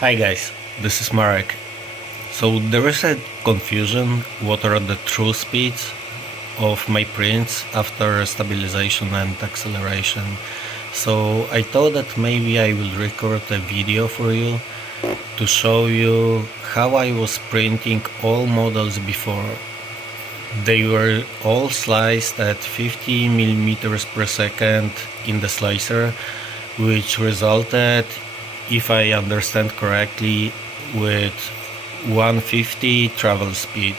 Hi guys, this is Marek. So there is a confusion what are the true speeds of my prints after stabilization and acceleration. So I thought that maybe I will record a video for you to show you how I was printing all models before. They were all sliced at 50 millimeters per second in the slicer, which resulted, if I understand correctly, with 150 travel speed.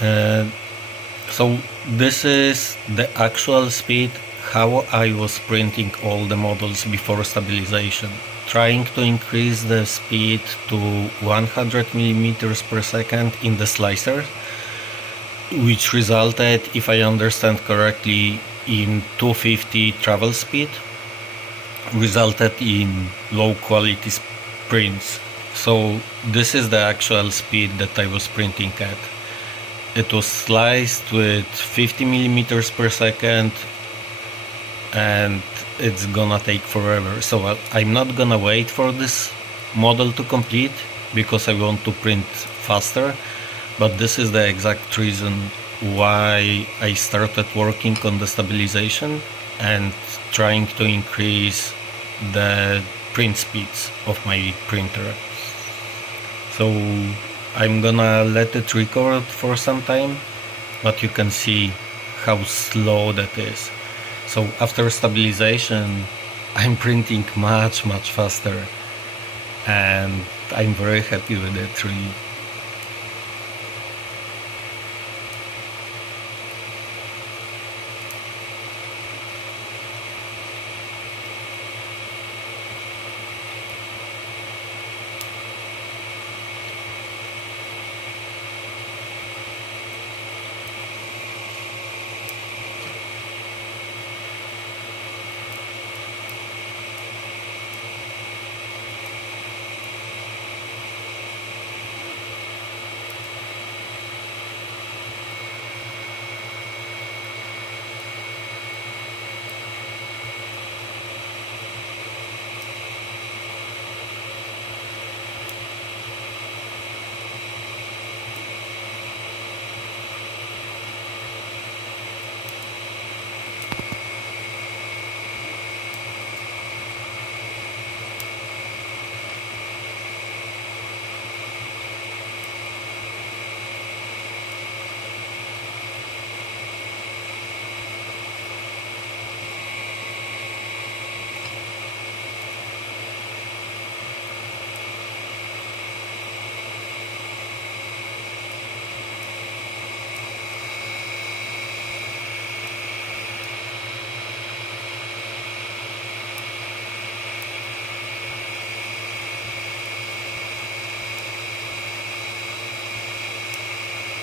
Uh, so this is the actual speed how I was printing all the models before stabilization, trying to increase the speed to 100 millimeters per second in the slicer, which resulted, if I understand correctly, in 250 travel speed, resulted in low quality prints. So this is the actual speed that I was printing at. It was sliced with 50 millimeters per second, and it's gonna take forever. So I'm not gonna wait for this model to complete because I want to print faster, but this is the exact reason why I started working on the stabilization and trying to increase the print speeds of my printer. So I'm gonna let it record for some time, but you can see how slow that is. So after stabilization, I'm printing much faster, and I'm very happy with it, really.